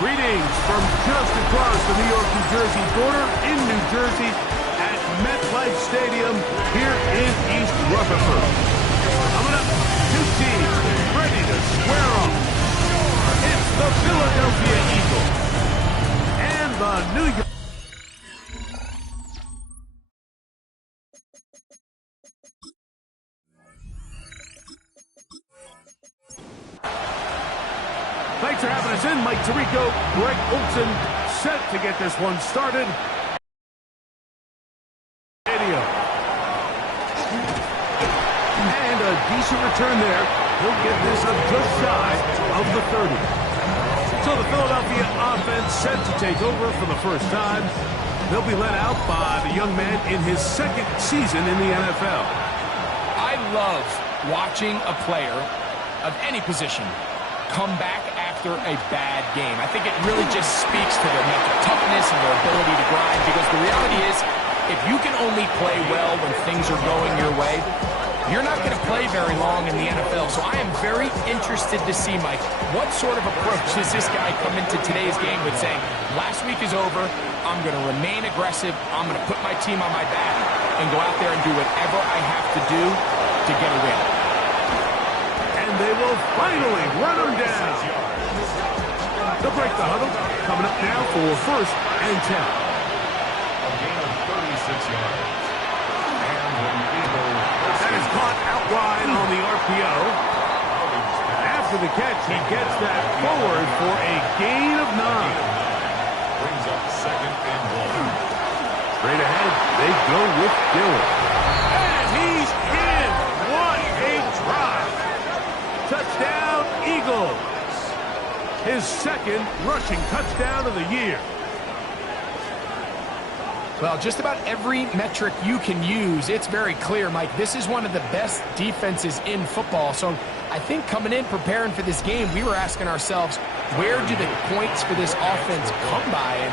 Greetings from just across the New York-New Jersey border in New Jersey at MetLife Stadium here in East Rutherford. Coming up, two teams ready to square off. It's the Philadelphia Eagles and the New York. Thanks for having us in. Mike Tirico, Greg Olson, set to get this one started. And a decent return there. He'll get this up just shy of the 30. So the Philadelphia offense set to take over for the first time. They'll be led out by the young man in his second season in the NFL. I love watching a player of any position come back after a bad game. I think it really just speaks to their mental toughness and their ability to grind, because the reality is, if you can only play well when things are going your way, you're not going to play very long in the NFL. So I am very interested to see, Mike, what sort of approach does this guy come into today's game with, saying, last week is over, I'm going to remain aggressive, I'm going to put my team on my back and go out there and do whatever I have to do to get a win. And they will finally run him down. They'll break the huddle. Coming up now for first and 10. A gain of 36 yards. And the Eagles. That is caught out wide on the RPO. After the catch, he gets that forward for a gain of 9. Brings up second and 1. Straight ahead, they go with Dillon. And he's in. What a drive. Touchdown, Eagles. His second rushing touchdown of the year. Well, just about every metric you can use, it's very clear, Mike. This is one of the best defenses in football. So I think coming in, preparing for this game, we were asking ourselves, where do the points for this offense come by? And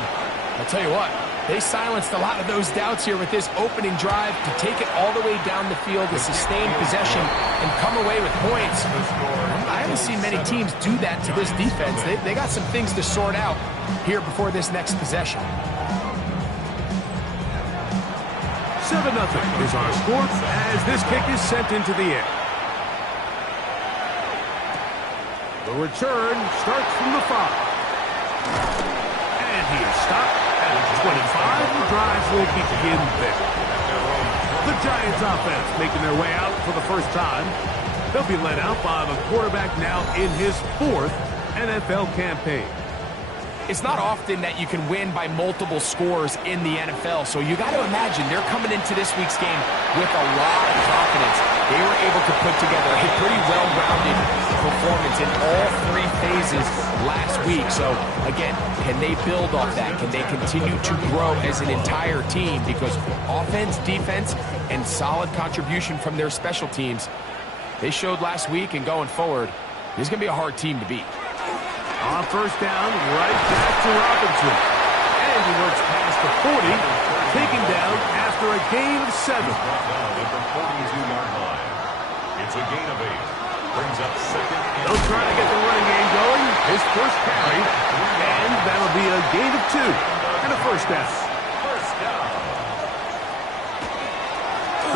I'll tell you what, they silenced a lot of those doubts here with this opening drive to take it all the way down the field, to sustain possession, and come away with points. I haven't seen many teams do that to this defense. They got some things to sort out here before this next possession. 7-0 is our score as this kick is sent into the air. The return starts from the 5. And he is stopped at 25. The drives will begin there. The Giants offense making their way out for the first time. They'll be led out by the quarterback now in his 4th NFL campaign. It's not often that you can win by multiple scores in the NFL, so you got to imagine they're coming into this week's game with a lot of confidence. They were able to put together a pretty well-rounded performance in all 3 phases last week. So, again, can they build off that? Can they continue to grow as an entire team? Because offense, defense, and solid contribution from their special teams, they showed last week, and going forward, this is going to be a hard team to beat. On first down, right back to Robinson. And he works past the 40, taken down after a gain of 7. At the 42-yard line. It's a gain of 8. Brings up second. They'll try to get the running game going. His first carry. And that'll be a gain of 2. And a first down.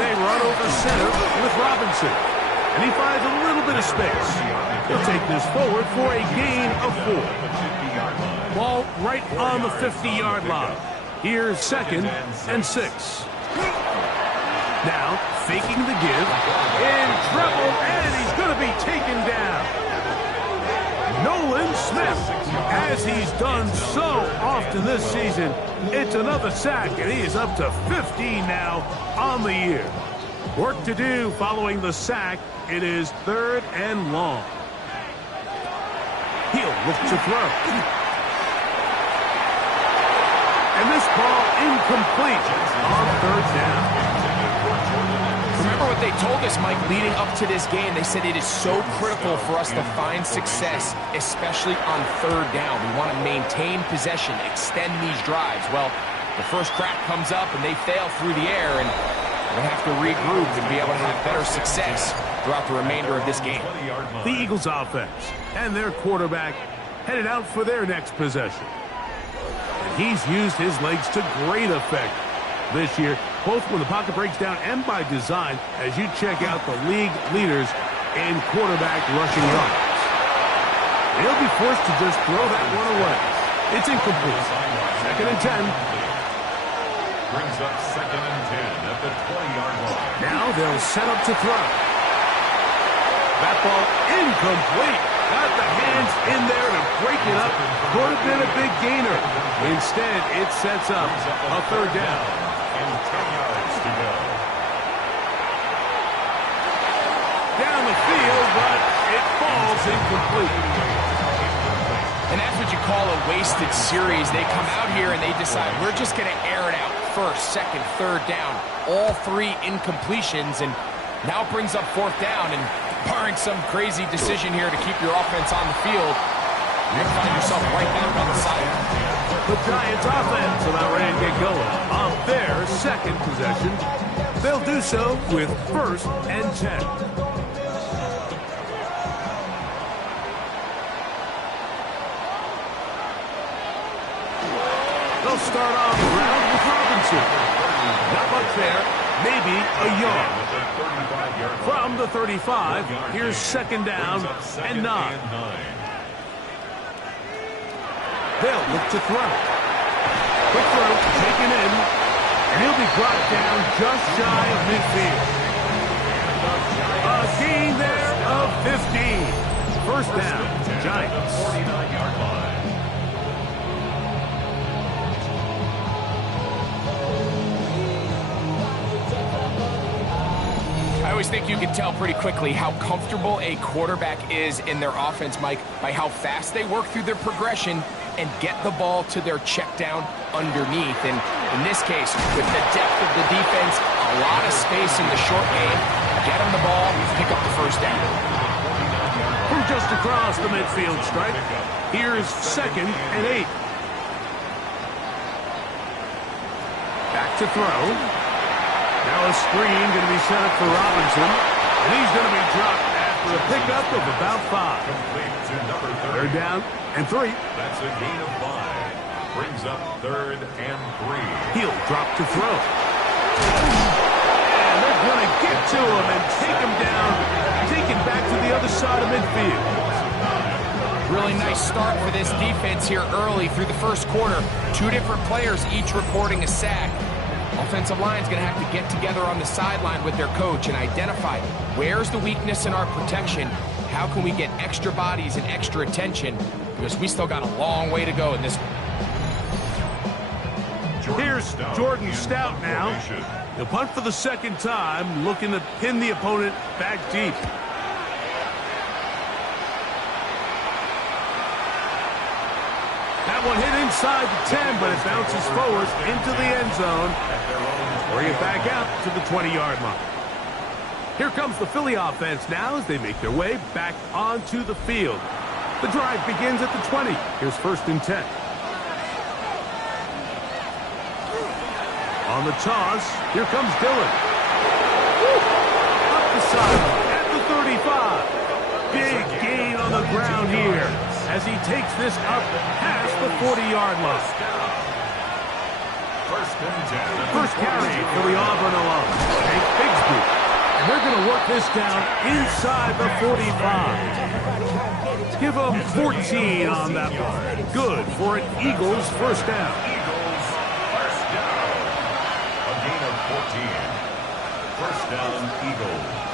They run over center with Robinson. And he finds a little bit of space. He'll take this forward for a gain of 4. Ball right on the 50-yard line. Here's second and 6. Now, faking the give. In trouble, and he's going to be taken down. Nolan Smith, as he's done so often this season, it's another sack, and he is up to 15 now on the year. Work to do following the sack. It is 3rd and long. He'll look to throw. And this ball incomplete on 3rd down. Remember what they told us, Mike, leading up to this game. They said it is so critical for us to find success, especially on 3rd down. We want to maintain possession, extend these drives. Well, the first crack comes up and they fail through the air, and we'll have to regroup and be able to have better success throughout the remainder of this game. The Eagles offense and their quarterback headed out for their next possession. And he's used his legs to great effect this year, both when the pocket breaks down and by design, as you check out the league leaders in quarterback rushing yards. He'll be forced to just throw that one away. It's incomplete. 2nd and 10. Brings up 2nd and 10 at the 20-yard line. Now they'll set up to throw. That ball incomplete. Got the hands in there to break it up. Could have been a big gainer. Instead, it sets up a 3rd down. And 10 yards to go. Down the field, but it falls incomplete. And that's what you call a wasted series. They come out here and they decide, we're just going to air it out. 1st, 2nd, 3rd down. All 3 incompletions, and now it brings up 4th down. And barring some crazy decision here to keep your offense on the field, you're going to find yourself right back on the sideline. The Giants offense about ready to get going on their 2nd possession. They'll do so with 1st and 10. They'll start off the round with Robinson. Not much there, maybe a yard. From the 35, here's 2nd down and 9. They'll look to throw. Quick throw, taken in, and he'll be brought down just shy of midfield. A gain there of 15. 1st down, Giants. 49-yard line. I always think you can tell pretty quickly how comfortable a quarterback is in their offense, Mike, by how fast they work through their progression and get the ball to their check down underneath. And in this case, with the depth of the defense, a lot of space in the short game, get them the ball, pick up the 1st down. From just across the midfield stripe, here's 2nd and 8. Back to throw. Now a screen going to be set up for Robinson, and he's going to be dropped after a pickup of about 5. Complete to number 30. They're down and 3. That's a gain of 5. Brings up 3rd and 3. He'll drop to throw. And they're going to get to him and take him down, take him back to the other side of midfield. Really nice start for this defense here early through the 1st quarter. 2 different players each recording a sack. Offensive line's going to have to get together on the sideline with their coach and identify where's the weakness in our protection, how can we get extra bodies and extra attention, because we still got a long way to go in this one. Here's Jordan Stout now. He'll punt for the 2nd time, looking to pin the opponent back deep. That one hit inside the 10, but it bounces forward into the end zone. Bring it back out to the 20-yard line. Here comes the Philly offense now as they make their way back onto the field. The drive begins at the 20. Here's 1st and 10. On the toss, here comes Dillon. Up the sideline at the 35. Big gain on the ground here as he takes this up past the 40-yard line. 1st and 10. First carry for the Auburn alum, Jake Bigsby. And they're going to work this down inside the 45. Give them 14 on that one. Good for an Eagles 1st down. Eagles 1st down. A gain of 14. 1st down, Eagles.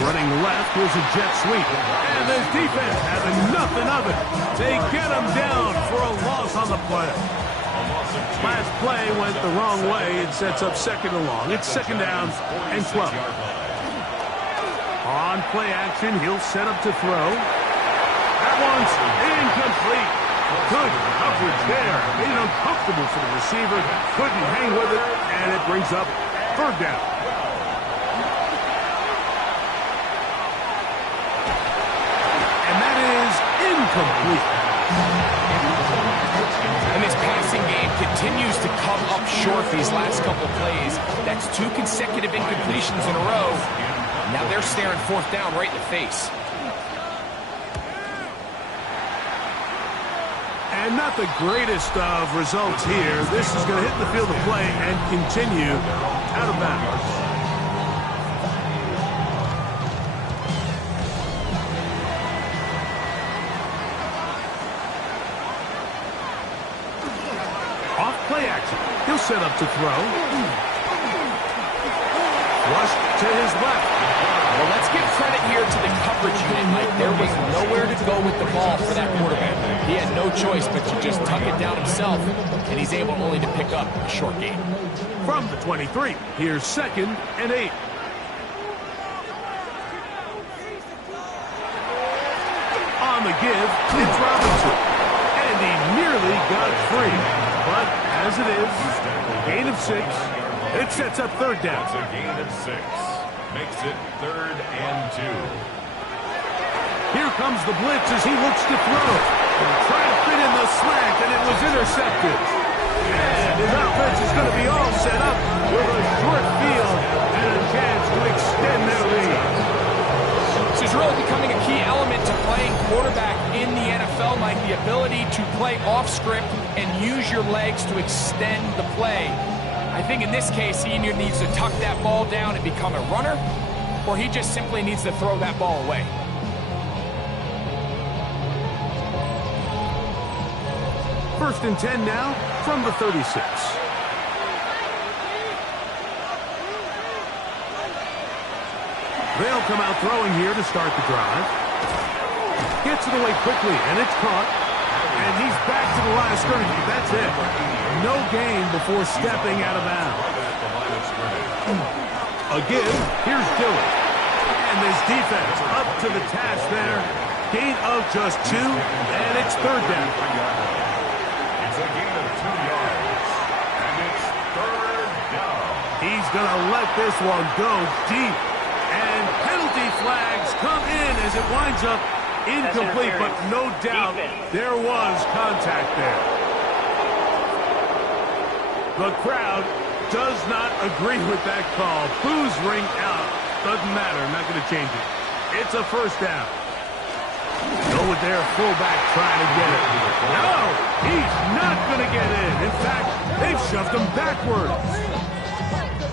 Running left was a jet sweep. And this defense having nothing of it. They get him down for a loss on the play. Last play went the wrong way. It sets up 2nd and long. It's 2nd down and 12. On play action, he'll set up to throw. That one's incomplete. Good coverage there. Made it uncomfortable for the receiver. Couldn't hang with it, and it brings up 3rd down. Incomplete. And this passing game continues to come up short these last couple plays. That's 2 consecutive incompletions in a row. Now they're staring 4th down right in the face. And not the greatest of results here. This is going to hit the field of play and continue out of bounds. Off play action. He'll set up to throw. Flush to his left. Well, let's give credit here to the coverage unit, Mike. There was nowhere to go with the ball for that quarterback. He had no choice but to just tuck it down himself, and he's able only to pick up a short gain. From the 23, here's 2nd and 8. On the give, it's Robinson. And he nearly got free. But as it is, gain of 6. It sets up 3rd down. It's a gain of 6. Makes it 3rd and 2. Here comes the blitz as he looks to throw. Trying to fit in the slant, and it was intercepted. And his offense is going to be all set up with a short field and a chance to extend their lead. This is really becoming a key element to playing quarterback in the NFL, Mike. The ability to play off script and use your legs to extend the play. I think in this case, he either needs to tuck that ball down and become a runner, or he just simply needs to throw that ball away. First and 10 now from the 36. They'll come out throwing here to start the drive. Gets it away quickly, and it's caught. And he's back to the line of scrimmage. That's it. No gain before stepping out of bounds. Again, here's Dillon. And this defense up to the task there. Gain of just 2, and it's 3rd down. It's a gain of 2 yards. And it's 3rd down. He's going to let this one go deep. And penalty flags come in as it winds up incomplete, but no doubt there was contact there. The crowd does not agree with that call. Boos ring out. Doesn't matter. I'm not going to change it. It's a 1st down. Go with their fullback trying to get it. No, he's not going to get in. In fact, they've shoved him backwards.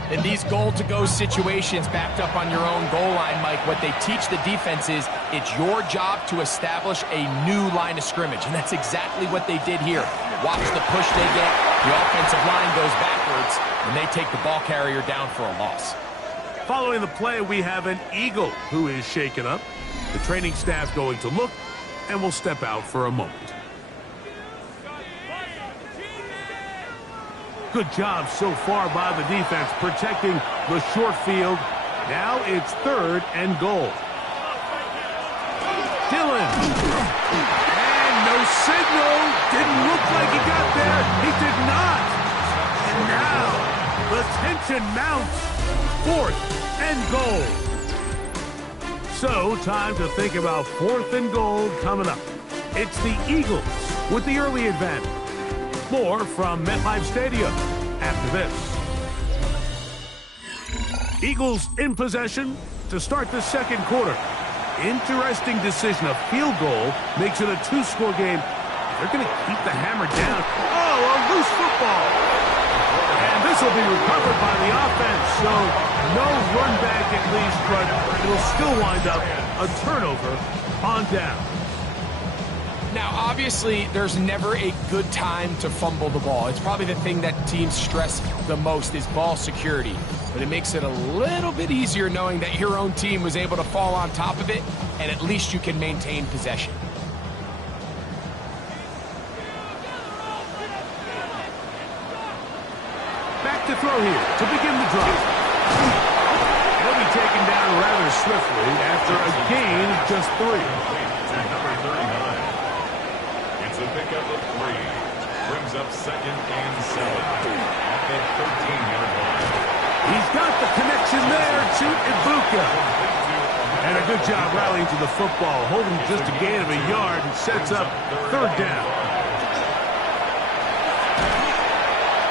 In these goal-to-go situations backed up on your own goal line, Mike, what they teach the defense is it's your job to establish a new line of scrimmage, and that's exactly what they did here. Watch the push they get. The offensive line goes backwards, and they take the ball carrier down for a loss. Following the play, we have an Eagle who is shaken up. The training staff going to look, and will step out for a moment. Good job so far by the defense protecting the short field. Now it's 3rd and goal. Dillon. And no signal. Didn't look like he got there. He did not. And now the tension mounts. 4th and goal. So time to think about 4th and goal coming up. It's the Eagles with the early advantage. More from MetLife Stadium after this. Eagles in possession to start the 2nd quarter. Interesting decision. A field goal makes it a 2-score game. They're going to keep the hammer down. Oh, a loose football. And this will be recovered by the offense. So no run back at least, but it'll still wind up a turnover on down. Now, obviously, there's never a good time to fumble the ball. It's probably the thing that teams stress the most is ball security. But it makes it a little bit easier knowing that your own team was able to fall on top of it, and at least you can maintain possession. Back to throw here to begin the drive. He'll be taken down rather swiftly after a gain of just 3. Number 39. It's a pickup of 3. Brings up 2nd and 7 at the 13-yard line. He's got the connection there to Ibuka. And a good job rallying to the football, holding just a gain of a yard and sets up 3rd down.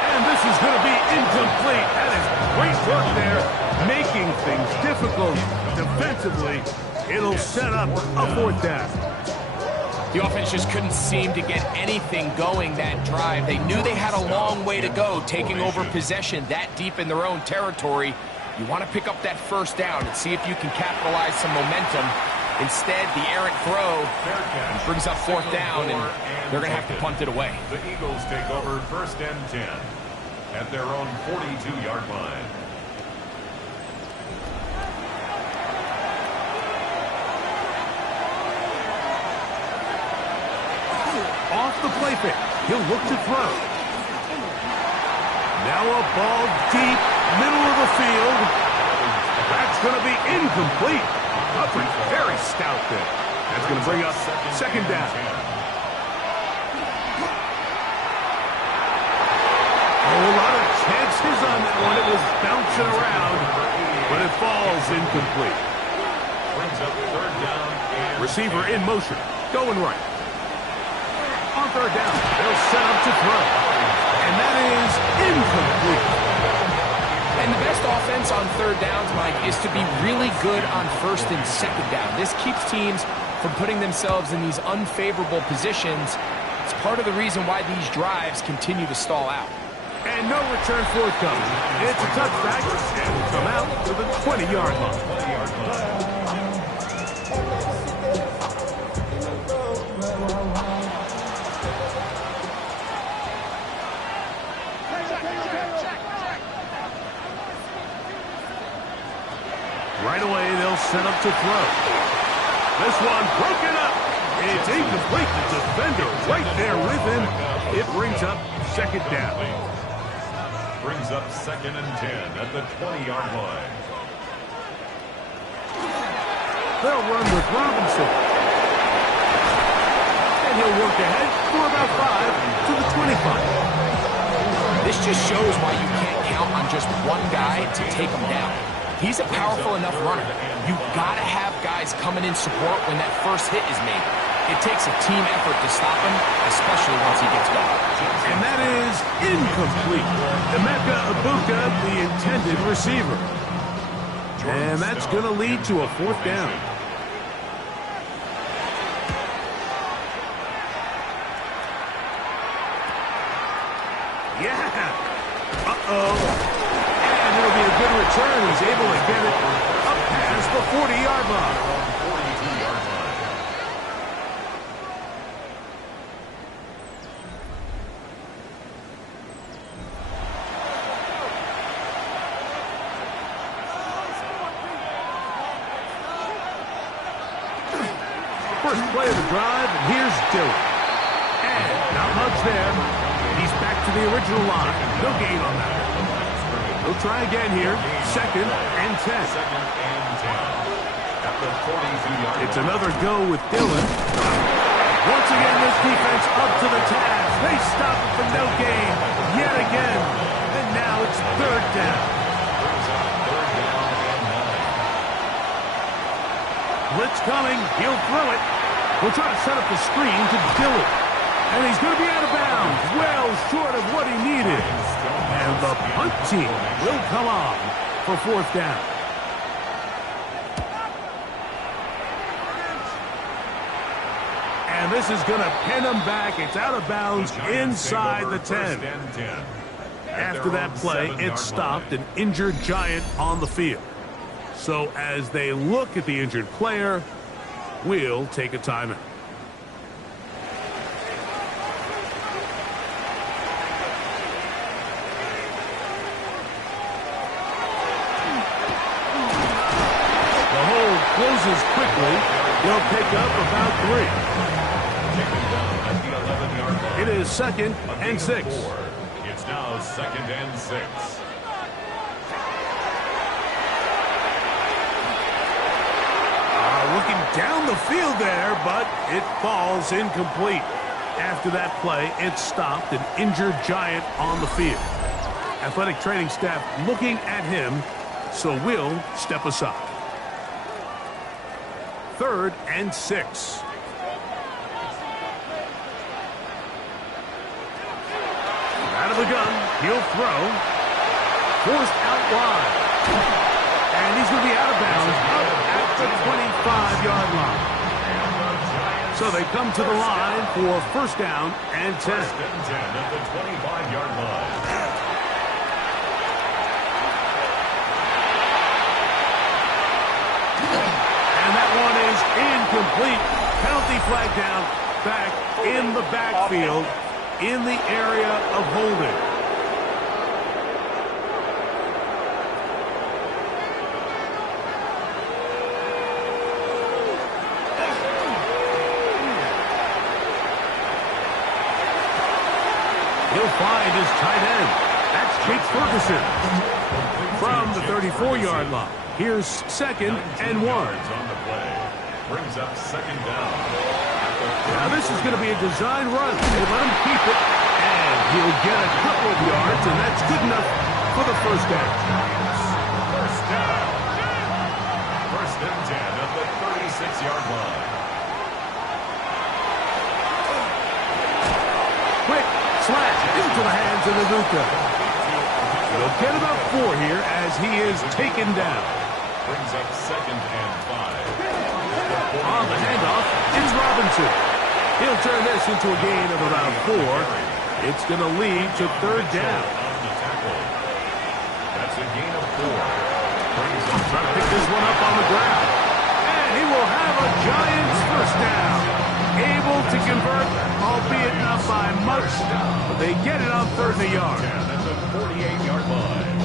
And this is going to be incomplete. That is great work there, making things difficult defensively. It'll set up a 4th down. The offense just couldn't seem to get anything going that drive. They knew they had a long way to go, taking over possession that deep in their own territory. You want to pick up that first down and see if you can capitalize some momentum. Instead, the errant throw brings up fourth down, and they're going to have to punt it away. The Eagles take over first and 10 at their own 42-yard line. Off the play fake. He'll look to throw. Now a ball deep, middle of the field. That's going to be incomplete. Humphrey very stout there. That's going to bring up second down. Oh, a lot of chances on that one. It was bouncing around, but it falls incomplete. Brings up third down. Receiver in motion, going right. On third down, they'll set up to throw. And that is incomplete. And the best offense on third downs, Mike, is to be really good on first and second down. This keeps teams from putting themselves in these unfavorable positions. It's part of the reason why these drives continue to stall out. And no return forthcoming. It's a touchback, and will come out to the 20-yard line. Right away, they'll set up to throw. This one broken up. It's incomplete. The defender right there with him. It brings up second down. Brings up second and 10 at the 20-yard line. They'll run with Robinson. And he'll work ahead for about 5 to the 25. This just shows why you can't count on just one guy to take him down. He's a powerful enough runner. You've got to have guys coming in support when that first hit is made. It takes a team effort to stop him, especially once he gets going. And that is incomplete. Emeka Ibuka, the intended receiver. And that's going to lead to a fourth down. Yeah. Uh-oh. And it'll be a good return. He's able to get it up past the 40-yard line. First play of the drive, and here's Dillon. And not much there. He's back to the original line. No gain on that. He'll try again here. Second and 10. It's another go with Dillon. Once again, this defense up to the task. They stop it for no gain yet again. And now it's third down. Blitz coming. He'll throw it. We'll try to set up the screen to Dillon. And he's going to be out of bounds. Well short of what he needed. And the punt team will come on for fourth down. And this is going to pin him back. It's out of bounds inside the 10. After that play, it stopped an injured Giant on the field. So as they look at the injured player, we'll take a timeout. The hold closes quickly. They'll pick up about 3. It is second and 6. It's now second and 6. Looking down the field there, but it falls incomplete. After that play, it stopped an injured Giant on the field. Athletic training staff looking at him, so we'll step aside. Third and 6. Out of the gun, he'll throw. Forced out wide. And he's going to be out of bounds up at the 25-yard line. So they come to the line for first down and 10. First and 10 at the 25-yard line. And that one is incomplete. Penalty flag down, back in the backfield, in the area of holding. He'll find his tight end. That's Jake Ferguson. From the 34-yard line. Here's second and 1. On the play. Brings up second down. Now this is going to be a design run. They let him keep it, and he'll get a couple of yards, and that's good enough for the first down. First down. First and 10 at the 36-yard line. Quick slash into the hands of Ibuka. He'll get about 4 here as he is taken down. Brings up second and 5. On the handoff, it's Robinson. He'll turn this into a gain of about 4. It's going to lead to third down. That's a gain of 4. Trying to pick this one up on the ground. And he will have a Giants first down. Able to convert, albeit not by much, but they get it on third and a yard. At the 48-yard line.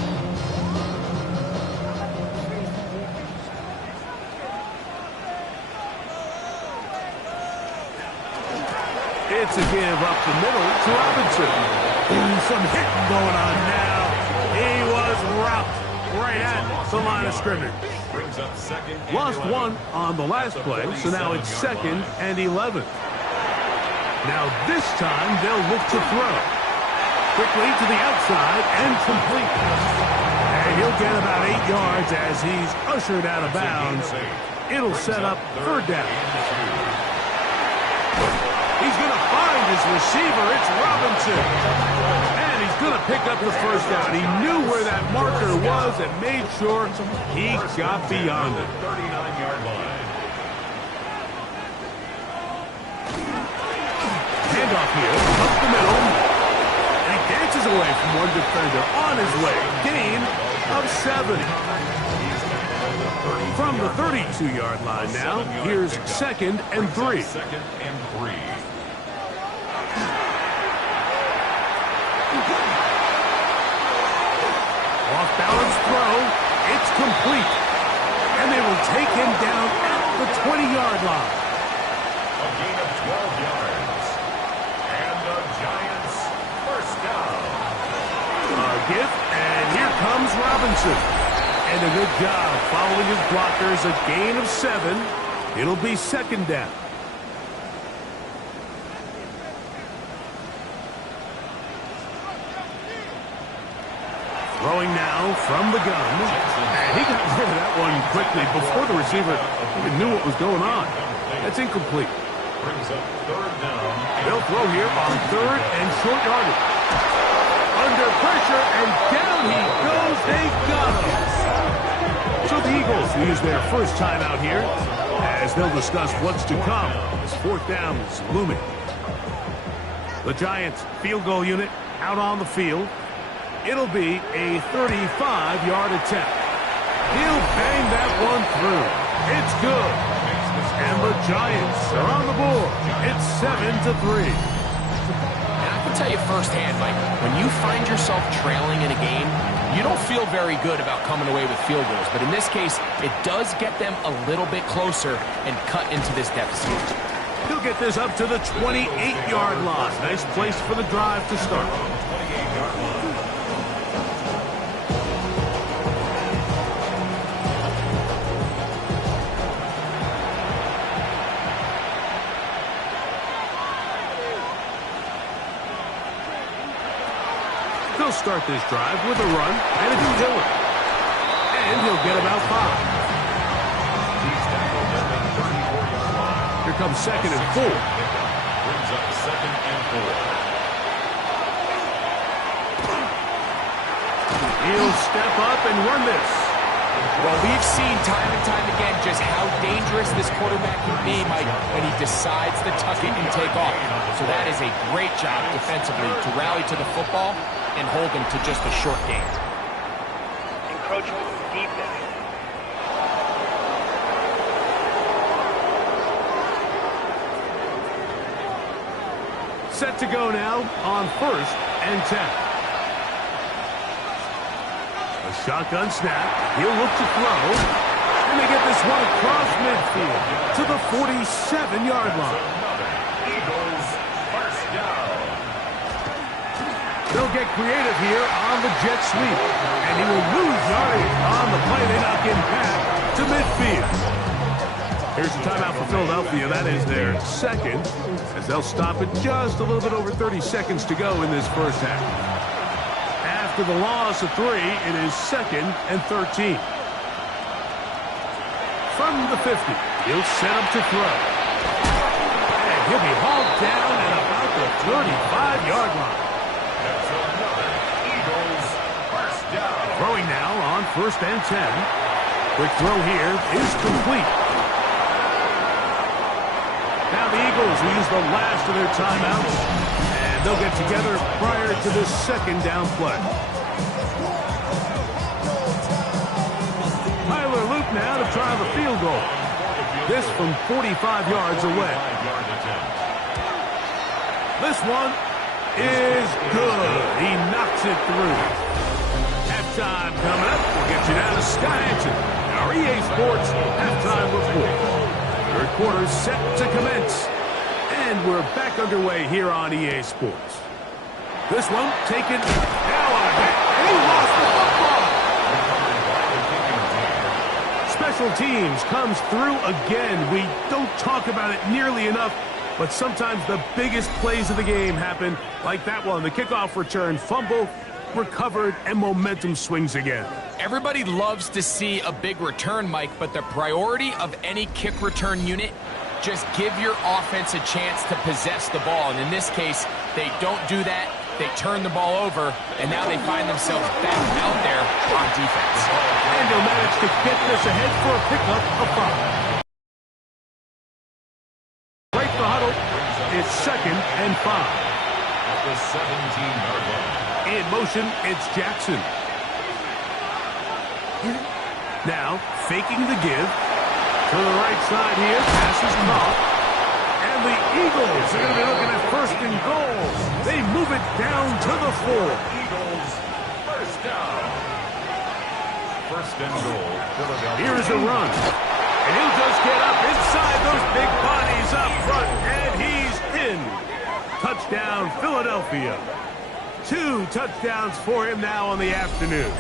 It's a give up the middle to Robinson. Some hitting going on now. He was rocked right at the line of scrimmage. Brings up second and Lost 11. one on the last play, so now it's second and 11. Now this time they'll look to throw. Quickly to the outside and complete. And he'll get about 8 yards as he's ushered out of bounds. It'll set up third down. He's going to find his receiver. It's Robinson. And he's going to pick up the first down. He knew where that marker was and made sure he got beyond it. 39-yard line. Handoff here, up the middle. And he dances away from one defender on his way. Gain of 7. From the 32-yard line now, here's second and 3. Second and 3. Off-balance throw. It's complete. And they will take him down at the 20-yard line. A gain of 12 yards. And the Giants first down. A gift, and here comes Robinson. And a good job following his blockers. A gain of 7. It'll be second down. Throwing now from the gun. And he got rid of that one quickly before the receiver even knew what was going on. That's incomplete. Brings up third down. They'll throw here on third and short yardage. Under pressure, and down he goes. They got him. So the Eagles use their first time out here as they'll discuss what's to come as fourth down is looming. The Giants field goal unit out on the field. It'll be a 35-yard attempt. He'll bang that one through. It's good. And the Giants are on the board. It's 7-3. And I can tell you firsthand, Mike, when you find yourself trailing in a game, you don't feel very good about coming away with field goals. But in this case, it does get them a little bit closer and cut into this deficit. He'll get this up to the 28-yard line. Nice place for the drive to start. 28-yard line. He'll start this drive with a run and a Dillon. And he'll get about 5. Here comes second and 4. Brings up second and 4. He'll step up and run this. Well, we've seen time and time again just how dangerous this quarterback can be, Mike, when he decides to tuck it and take off. So that is a great job defensively to rally to the football and hold him to just a short gain. Encroachment defense. Set to go now on 1st and 10. A shotgun snap. He'll look to throw. And they get this one across midfield to the 47-yard line. Eagles first down. They'll get creative here on the jet sweep. And he will lose yardage on the play. They knock him back to midfield. Here's the timeout for Philadelphia. That is their second, as they'll stop it just a little bit over 30 seconds to go in this first half. After the loss of 3, it is 2nd and 13. From the 50, he'll set up to throw. And he'll be hauled down at about the 35-yard line. That's another Eagles first down. Throwing now on 1st and 10. Quick throw here is complete. Now the Eagles will use the last of their timeouts, and they'll get together prior to this 2nd down play. Tyler Luke now to try the field goal. This from 45 yards away. This one is good. He knocks it through. Halftime coming up. We'll get you down to Skyaction, our EA Sports halftime report. Third quarter set to commence. And we're back underway here on EA Sports. This one taken now on hit. And he lost the football. Special teams comes through again. We don't talk about it nearly enough, but sometimes the biggest plays of the game happen like that one. The kickoff return, fumble, recovered, and momentum swings again. Everybody loves to see a big return, Mike, but the priority of any kick return unit, just give your offense a chance to possess the ball. And in this case, they don't do that. They turn the ball over, and now they find themselves back out there on defense. And they'll manage to get this ahead for a pickup of 5. Break the huddle. It's 2nd and 5. At the 17-yard line. In motion, it's Jackson. Now, faking the give. To the right side here, pass is caught. And the Eagles are going to be looking at 1st and goal. They move it down to the 4. Eagles first down. 1st and goal. Philadelphia. Here's a run. And he'll just get up inside those big bodies up front. And he's in. Touchdown, Philadelphia. 2 touchdowns for him now on the afternoon.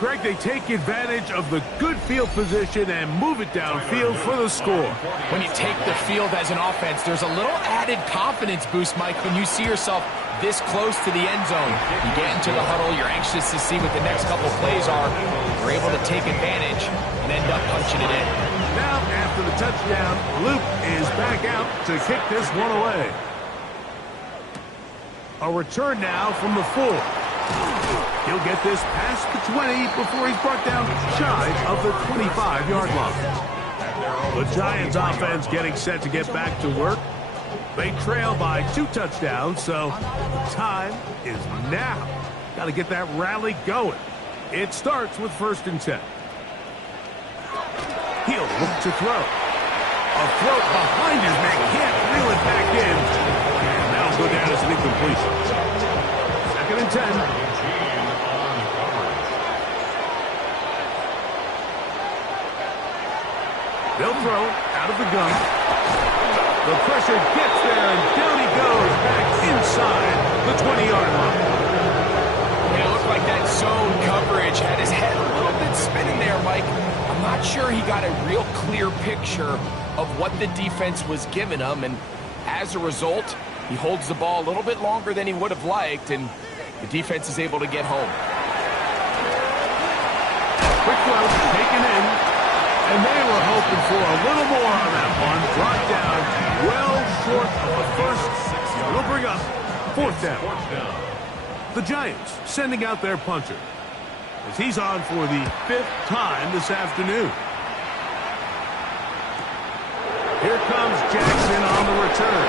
Greg, they take advantage of the good field position and move it downfield for the score. When you take the field as an offense, there's a little added confidence boost, Mike, when you see yourself this close to the end zone. You get into the huddle, you're anxious to see what the next couple plays are. You're able to take advantage and end up punching it in. Now, after the touchdown, Luke is back out to kick this one away. A return now from the 4. He'll get this past the 20 before he's brought down shy of the 25-yard line. The Giants offense getting set to get back to work. They trail by 2 touchdowns, so the time is now. Got to get that rally going. It starts with 1st and 10. He'll look to throw. A throw behind his man. Can't reel it back in. And that'll go down as an incompletion. 2nd and 10. They'll throw out of the gun. The pressure gets there, and down he goes back inside the 20-yard line. It looked like that zone coverage had his head a little bit spinning there, Mike. I'm not sure he got a real clear picture of what the defense was giving him, and as a result, he holds the ball a little bit longer than he would have liked, and the defense is able to get home. Quick throw taken in. And they were hoping for a little more on that one. Brought down well short of the first. We'll bring up 4th down. The Giants sending out their punter. as he's on for the 5th time this afternoon. Here comes Jackson on the return.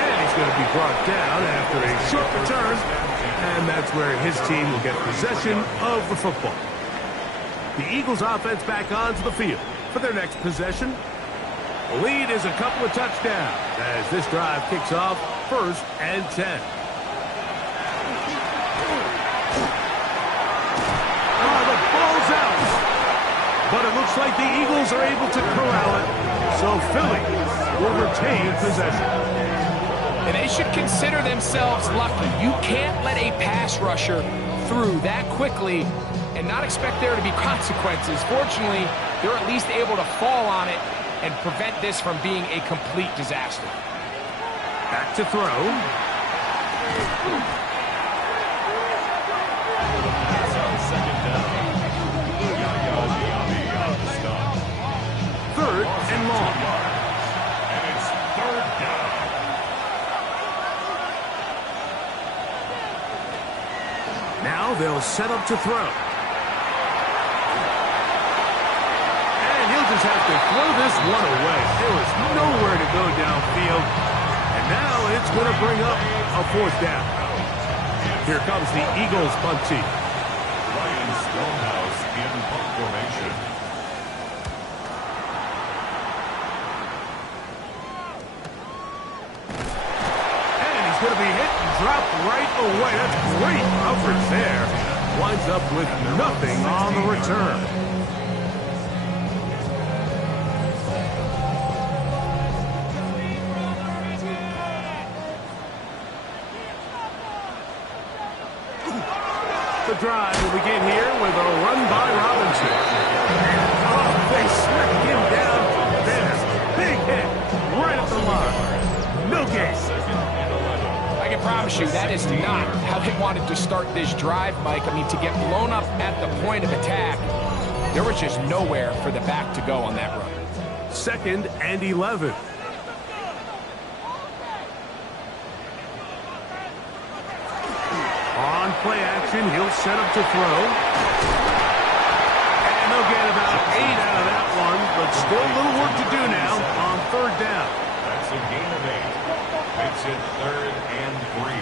And he's going to be brought down after a short return. And that's where his team will get possession of the football. The Eagles offense back onto the field for their next possession. The lead is a couple of touchdowns as this drive kicks off 1st and 10. Oh, the ball's out. But it looks like the Eagles are able to corral it. So Philly will retain possession. And they should consider themselves lucky. You can't let a pass rusher through that quickly and not expect there to be consequences. Fortunately, they're at least able to fall on it and prevent this from being a complete disaster. Back to throw. It's on 2nd down. On the stop. 3rd and long. And it's 3rd down. Now they'll set up to throw. Just have to throw this one away. There was nowhere to go downfield. And now it's going to bring up a 4th down. Here comes the Eagles punt team. Ryan Stonehouse in punt formation. And he's going to be hit and dropped right away. That's great coverage there. Winds up with nothing on the return. The drive will begin here with a run by Robinson. Oh, they smacked him down there. Big hit right at the line. No gain. I can promise you that is not how they wanted to start this drive, Mike. I mean, to get blown up at the point of attack, there was just nowhere for the back to go on that run. 2nd and 11. On play action, he'll set up to throw. And they'll get about 8 out of that one, but still a little work to do now on 3rd down. That's a gain of 8. Makes it 3rd and 3.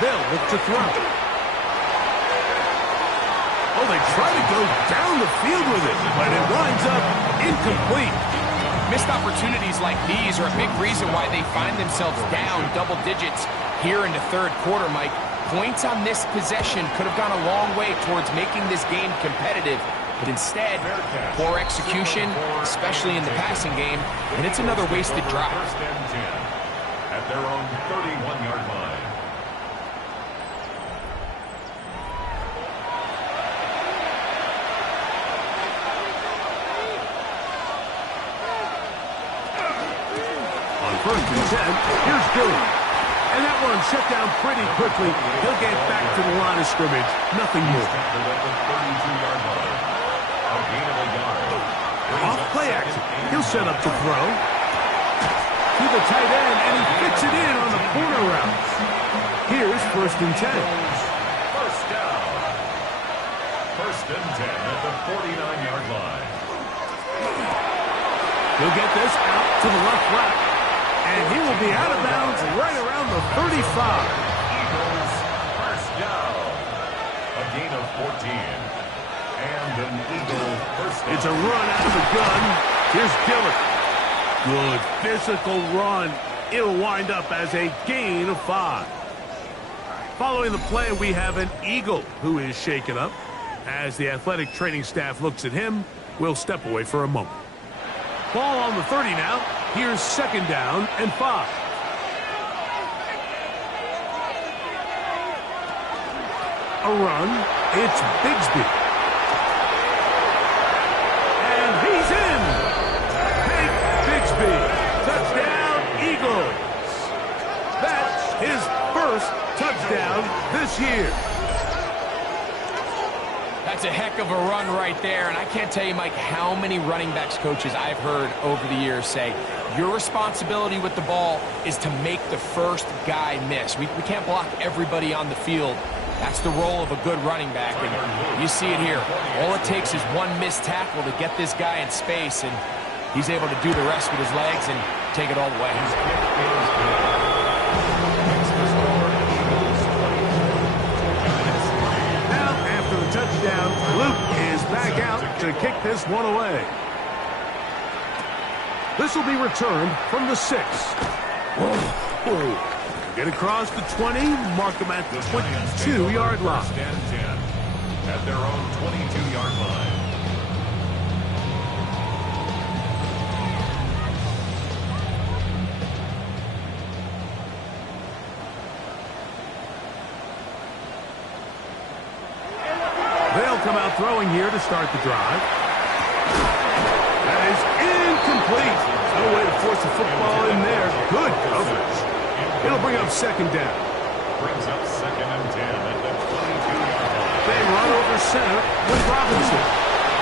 They'll look to throw. Oh, they try to go down the field with it, but it winds up incomplete. Missed opportunities like these are a big reason why they find themselves down double digits here in the 3rd quarter, Mike. Points on this possession could have gone a long way towards making this game competitive, but instead, poor execution, especially in the passing game, and it's another wasted drive. 1st and 10 at their own 31-yard line. On 1st and 10, here's Billy. And that one shut down pretty quickly. He'll get back to the line of scrimmage. Nothing more. Tackled at the 32-yard line. A gain of a yard. Off play action. He'll set up to throw. To the tight end, and he fits it in on the corner route. Here's 1st and 10. 1st down. 1st and 10 at the 49-yard line. He'll get this out to the left flat. And he will be out of bounds right around the 35. Eagles 1st down. A gain of 14. And an Eagle 1st down. It's a run out of the gun. Here's Dillard. Good physical run. It'll wind up as a gain of 5. Following the play, we have an Eagle who is shaken up. As the athletic training staff looks at him, we'll step away for a moment. Ball on the 30 now. Here's 2nd down and 5. A run. It's Bigsby. And he's in. Big Bigsby. Touchdown, Eagles. That's his 1st touchdown this year. That's a heck of a run right there, and I can't tell you, Mike, how many running backs coaches I've heard over the years say, your responsibility with the ball is to make the first guy miss. We can't block everybody on the field. That's the role of a good running back, and you see it here. All it takes is one missed tackle to get this guy in space, and he's able to do the rest with his legs and take it all the way. Now, after the touchdown, Luke is back out to kick this one away. This will be returned from the 6. Get across the 20, mark them at the 22-yard line. First and 10 at their own 22-yard line. They'll come out throwing here to start the drive. That is incomplete. No way to force the football in there. Good coverage. It'll bring up second down. Brings up second and 10 at the 22-yard line. They run over center with Robinson.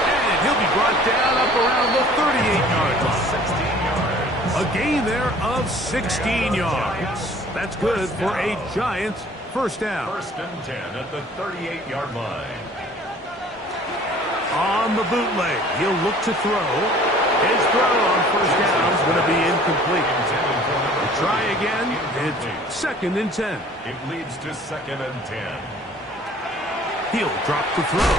And he'll be brought down up around the 38-yard line. 16 yards. A gain there of 16 yards. That's good for a Giants first down. First and 10 at the 38-yard line. On the bootleg, he'll look to throw. His throw on first down is going to be incomplete. Try again. It's second and 10. It leads to second and 10. He'll drop the throw.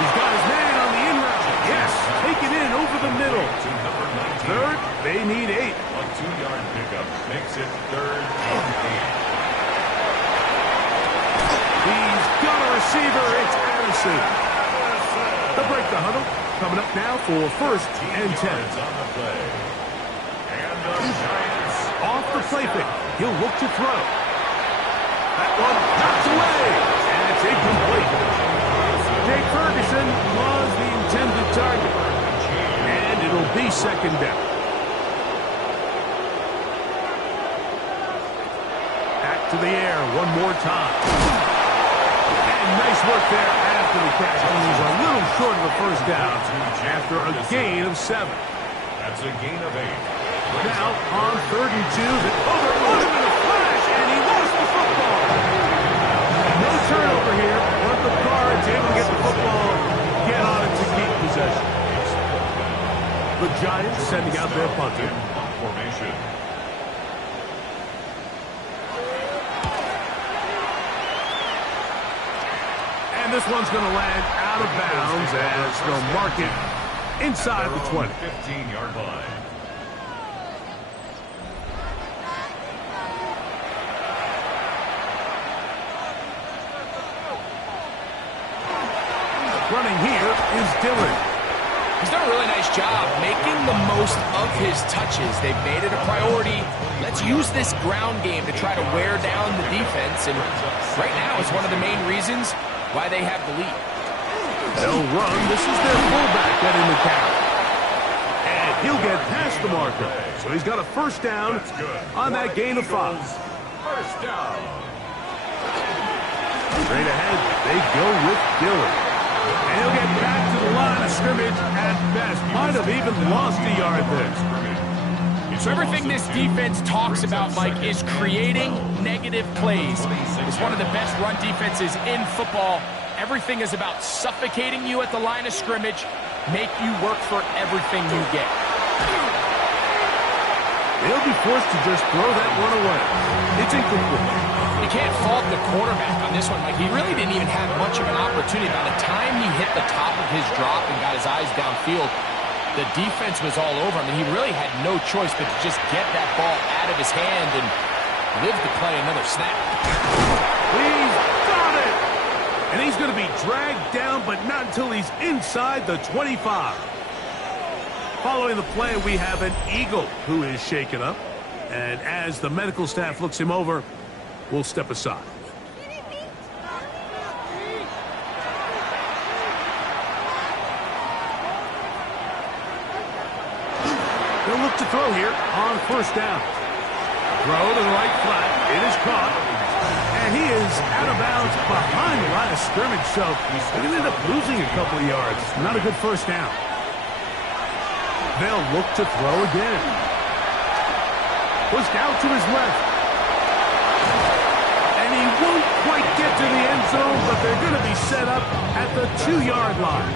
He's got his man on the in route. Yes, take it in over the middle. To number 19. Third, they need 8. A 2-yard pickup makes it third and 8. He's got a receiver. It's Addison. They'll break the huddle. Coming up now for first and 10. On the play. And the Giants Off the play fake. He'll look to throw. That one knocked away. And it's incomplete. Jake Ferguson was the intended target. And it'll be second down. Back to the air one more time. And nice work there after the catch. He was a little short of the first down after a gain of 7. That's a gain of 8. Now on 32, the over him in a flash, and he lost the football. No turnover here, but the Cards able to get the football, get on it to keep possession. The Giants sending out their punter. Formation. And this one's going to land out of bounds as they'll mark it inside the 20. 15-yard line. Running here is Dillon. He's done a really nice job making the most of his touches. They've made it a priority. Let's use this ground game to try to wear down the defense, and right now it's one of the main reasons why they have the lead. They'll run. This is their fullback getting the count. And he'll get past the marker. So he's got a first down on that gain of 5. First down. Straight ahead, they go with Dillon. And he'll get back to the line of scrimmage at best. Might have even lost a yard there. So everything this defense talks about, Mike, is creating negative plays. It's one of the best run defenses in football. Everything is about suffocating you at the line of scrimmage, make you work for everything you get. They'll be forced to just throw that one away. It's incomplete. You can't fault the quarterback on this one, Mike. He really didn't even have much of an opportunity. By the time he hit the top of his drop and got his eyes downfield, the defense was all over him, and he really had no choice but to just get that ball out of his hand and live to play another snap. He's got it! And he's going to be dragged down, but not until he's inside the 25. Following the play, we have an Eagle who is shaken up. And as the medical staff looks him over, we'll step aside. They'll look to throw here on first down. Throw to the right flat. It is caught. And he is out of bounds behind the line of scrimmage, so he's going to end up losing a couple of yards. Not a good first down. They'll look to throw again. Pushed out to his left. And he won't quite get to the end zone, but they're going to be set up at the 2-yard line.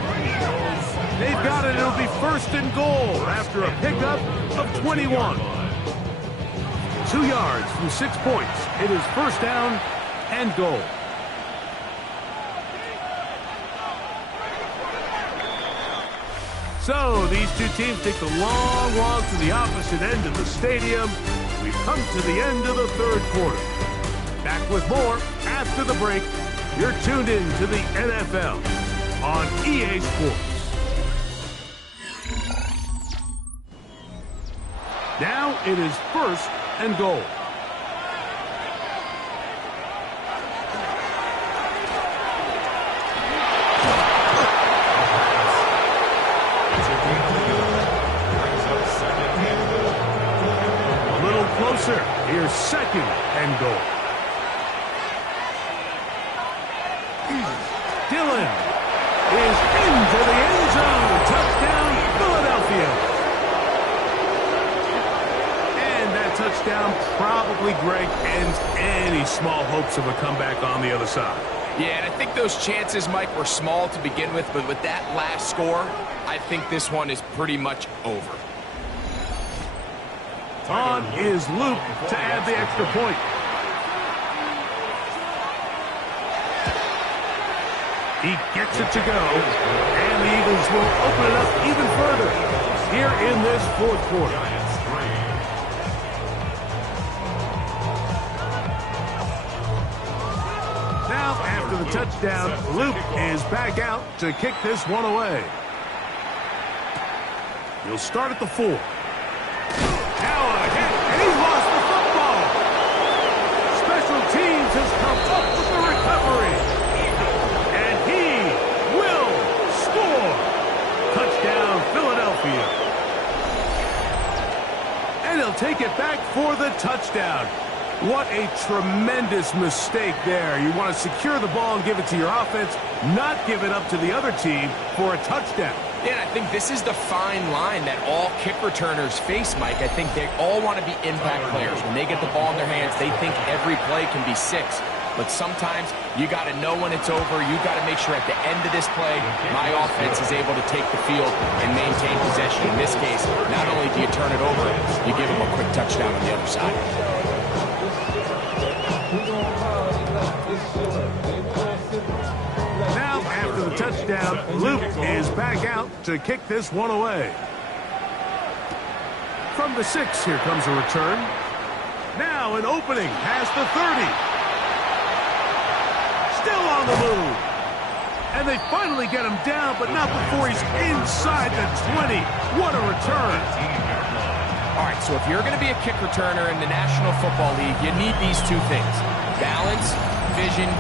They've got it. It'll be first and goal after a pickup of 21. 2 yards from 6 points. It is first down and goal. So these two teams take the long walk to the opposite end of the stadium. We've come to the end of the third quarter. Back with more after the break. You're tuned in to the NFL on EA Sports. Now it is first and goal. A little closer. Here's second and goal. Dillon is into the end zone. Touchdown, Philadelphia. Touchdown probably, Greg, ends any small hopes of a comeback on the other side. Yeah, and I think those chances, Mike, were small to begin with, but with that last score, I think this one is pretty much over. On is Luke to add the extra point. He gets it to go, and the Eagles will open it up even further here in this fourth quarter. After the touchdown, Luke is back out to kick this one away. He'll start at the 4. Now a hit, and he lost the football. Special teams has come up with the recovery. And he will score. Touchdown, Philadelphia. And he'll take it back for the touchdown. What a tremendous mistake there. You want to secure the ball and give it to your offense, not give it up to the other team for a touchdown. Yeah, and I think this is the fine line that all kick returners face, Mike. I think they all want to be impact players. When they get the ball in their hands, they think every play can be 6. But sometimes you got to know when it's over. You got to make sure at the end of this play, my offense is able to take the field and maintain possession. In this case, not only do you turn it over, you give them a quick touchdown on the other side. Now, after the touchdown, Luke is back out to kick this one away. From the 6, here comes a return. Now an opening past the 30. Still on the move. And they finally get him down, but not before he's inside the 20. What a return. All right, so if you're going to be a kick returner in the National Football League, you need these 2 things. Balance, vision,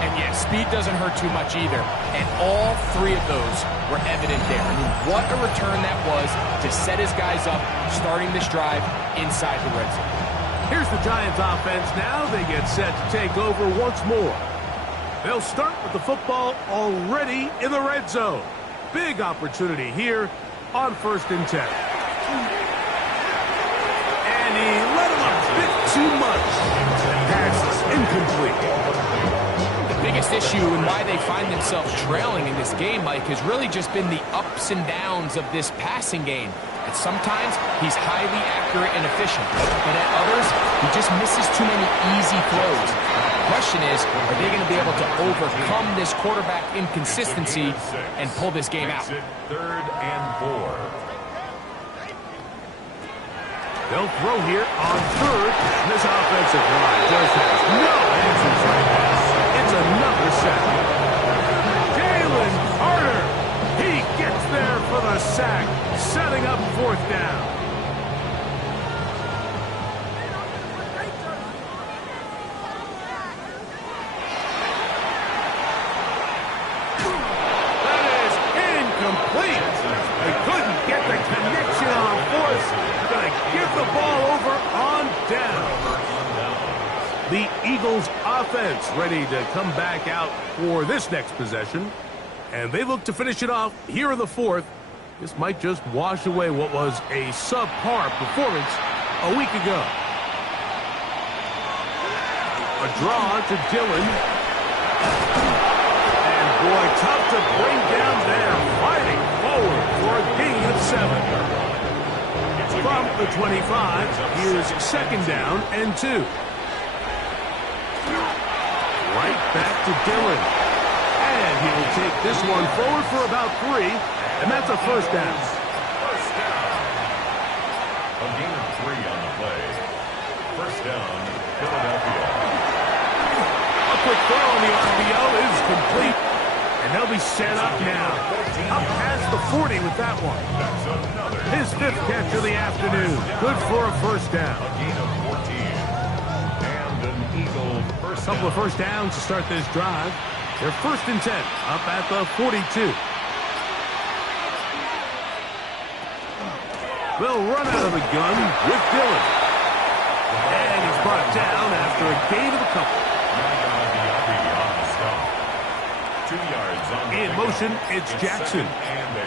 and yeah, speed doesn't hurt too much either. And all 3 of those were evident there. I mean, what a return that was to set his guys up, starting this drive inside the red zone. Here's the Giants offense now. They get set to take over once more. They'll start with the football already in the red zone. Big opportunity here on 1st and 10. And he let him a bit too much. Pass is incomplete. The biggest issue and why they find themselves trailing in this game, Mike, has really just been the ups and downs of this passing game. And sometimes he's highly accurate and efficient, but at others, he just misses too many easy throws. The question is, are they going to be able to overcome this quarterback inconsistency and pull this game out? 3rd and 4. They'll throw here on 3rd. This offensive line just has no answers right now. It's another sack. Jalen Carter. He gets there for the sack, setting up 4th down. That is incomplete. They couldn't get the connection on 4th. Gonna give the ball over on down. The Eagles offense ready to come back out for this next possession. And they look to finish it off here in the fourth. This might just wash away what was a subpar performance a week ago. A draw to Dillon. And boy, tough to bring down there. Fighting forward for a gain of 7. From the 25, here's second down and 2. Right back to Dillon. And he will take this one forward for about 3, and that's a first down. First down. A gain of 3 on the play. First down, Philadelphia. A quick throw on the RPO is complete, and they'll be set up now. Up past the 40 with that one. That's another. His 5th catch of the afternoon. Good for a first down. A gain of 14. And an Eagle first down. Couple of first downs to start this drive. They're 1st and 10 up at the 42. They'll run out of the gun with Dillon. And he's brought down after a gain of a couple. 2 yards on the In motion, it's Jackson. And 8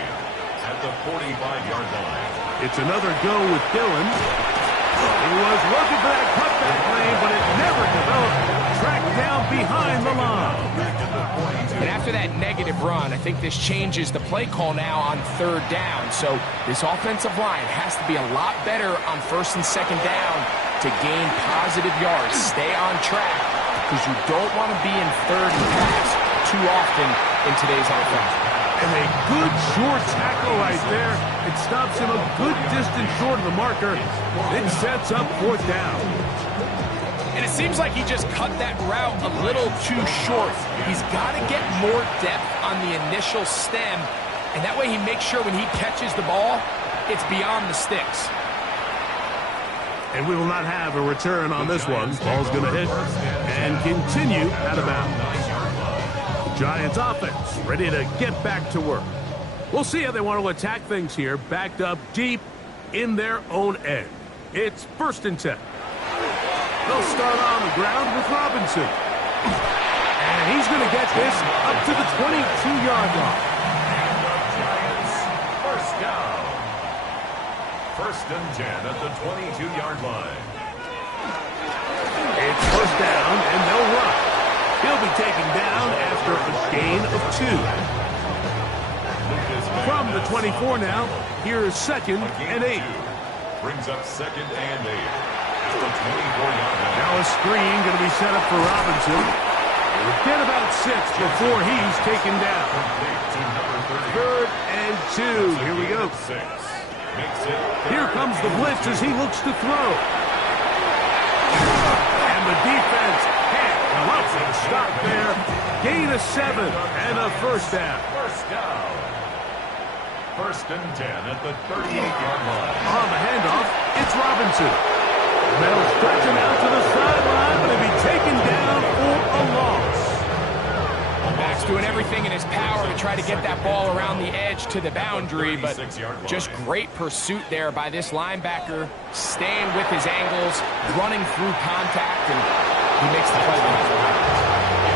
at the 45-yard line. It's another go with Dillon. He was looking for that cutback lane, but it never developed. Tracked down behind the line. And after that negative run, I think this changes the play call now on 3rd down. So this offensive line has to be a lot better on 1st and 2nd down to gain positive yards. Stay on track, because you don't want to be in 3rd and pass too often in today's offense. And a good short tackle right there. It stops him a good distance short of the marker. It sets up 4th down. And it seems like he just cut that route a little too short. He's got to get more depth on the initial stem, and that way he makes sure when he catches the ball, it's beyond the sticks. And we will not have a return on this one. Ball's going to hit and continue out of bounds. Giants offense ready to get back to work. We'll see how they want to attack things here, backed up deep in their own end. It's 1st and 10. They'll start on the ground with Robinson. And he's going to get this up to the 22-yard line. And the Giants first down. 1st and 10 at the 22-yard line. It's 1st down, and they'll run. He'll be taken down after a gain of 2. From the 24 now, here's 2nd and 8. Brings up 2nd and 8 at the 24-yard line. Now a screen going to be set up for Robinson. We'll get about 6 before he's taken down. 3rd and 2. Here we go. Here comes the blitz as he looks to throw. And the defense can't come up with a stop there. Gain of 7 and a first down. First down. 1st and 10 at the 38-yard line. On the handoff, it's Robinson. They'll stretch him out to the sideline, but he'll be taken down for a loss. Max doing everything in his power to try to get that ball around the edge to the boundary, but just great pursuit there by this linebacker, staying with his angles, running through contact, and he makes the play.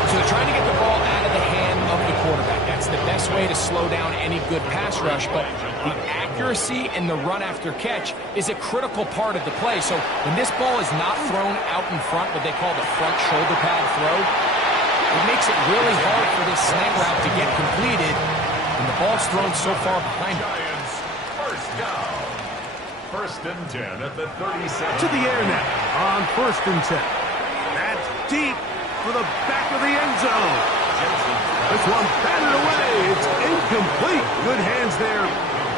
So they're trying to get the ball out of the hand of the quarterback. That's the best way to slow down any good pass rush, but the accuracy in the run after catch is a critical part of the play. So when this ball is not thrown out in front, what they call the front shoulder pad throw, it makes it really hard for this slant route to get completed, and the ball's thrown so far behind it. Giants first down. 1st and 10 at the 37. To the air now on 1st and 10. That's deep for the back of the end zone. This one batted away. It's incomplete. Good hands there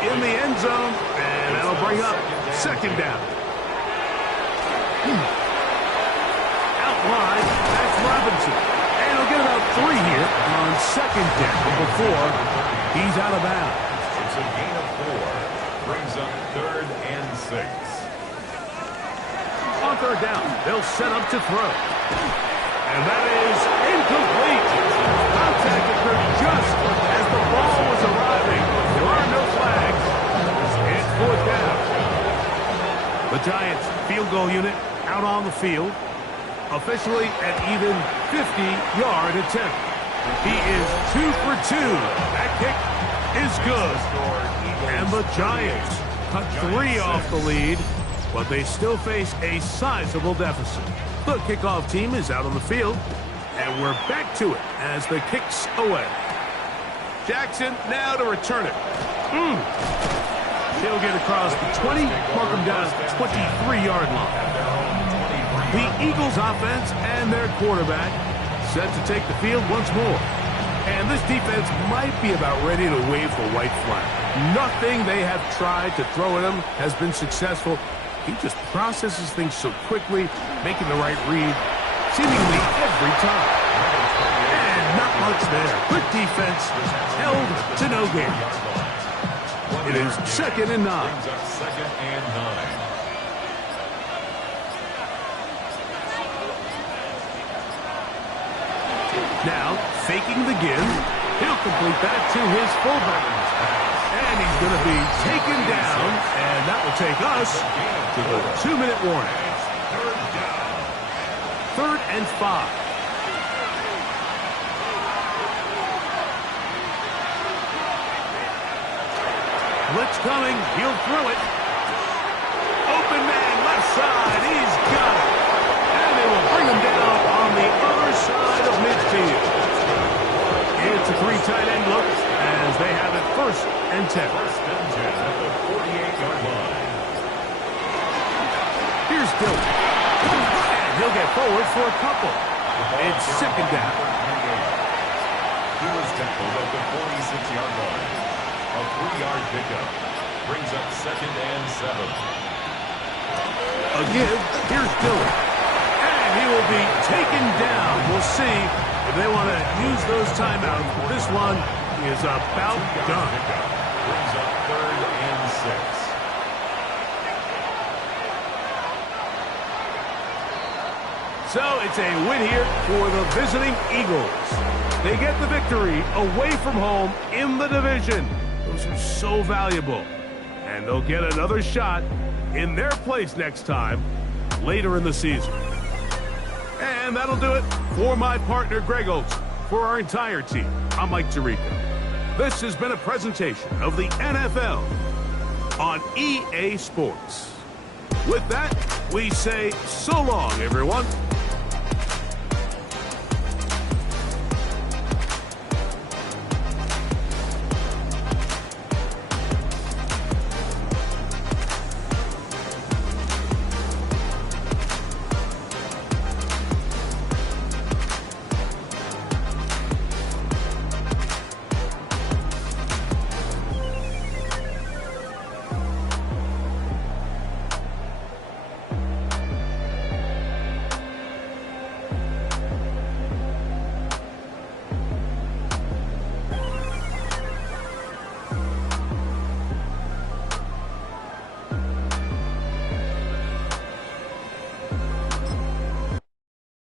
in the end zone, and that'll bring up 2nd down. Out wide, that's Robinson. And he'll get about 3 here on 2nd down before he's out of bounds. It's a gain of 4. Brings up 3rd and 6. On 3rd down, they'll set up to throw. And that is incomplete. Contact occurred just as the ball was arriving. There are no flags. It's 4th down. The Giants field goal unit out on the field. Officially an even 50-yard attempt. He is 2 for 2. That kick is good. And the Giants cut 3 off the lead, but they still face a sizable deficit. The kickoff team is out on the field, and we're back to it as the kick's away. Jackson now to return it. He'll get across the 20, mark him down at the 23-yard line. The Eagles offense and their quarterback set to take the field once more. And this defense might be about ready to wave the white flag. Nothing they have tried to throw at him has been successful. He just processes things so quickly, making the right read seemingly every time. And not much there. Good defense held to no gain. It is 2nd and 9. Second and 9. Now, faking the give, he'll complete that to his fullback. And he's going to be taken down, and that will take us to the 2-minute warning. 3rd and 5. Blitz coming, he'll throw it. Open man, left side, he's got it. And they will bring him down on the other side of midfield. It's a 3 tight end look as they have it 1st and 10. 1st and 10 at the 48-yard line. Here's Dillon. And he'll get forward for a couple. It's 2nd down. He was tackled at the 46-yard line. A 3-yard pickup brings up 2nd and 7. A give. Here's Dillon. And he will be taken down. We'll see if they want to use those timeouts. But this one is about done. Brings up 3rd and 6. So it's a win here for the visiting Eagles. They get the victory away from home in the division. Those are so valuable. And they'll get another shot in their place next time later in the season. And that'll do it for my partner, Greg Oates. For our entire team, I'm Mike Tirico. This has been a presentation of the NFL on EA Sports. With that, we say so long, everyone.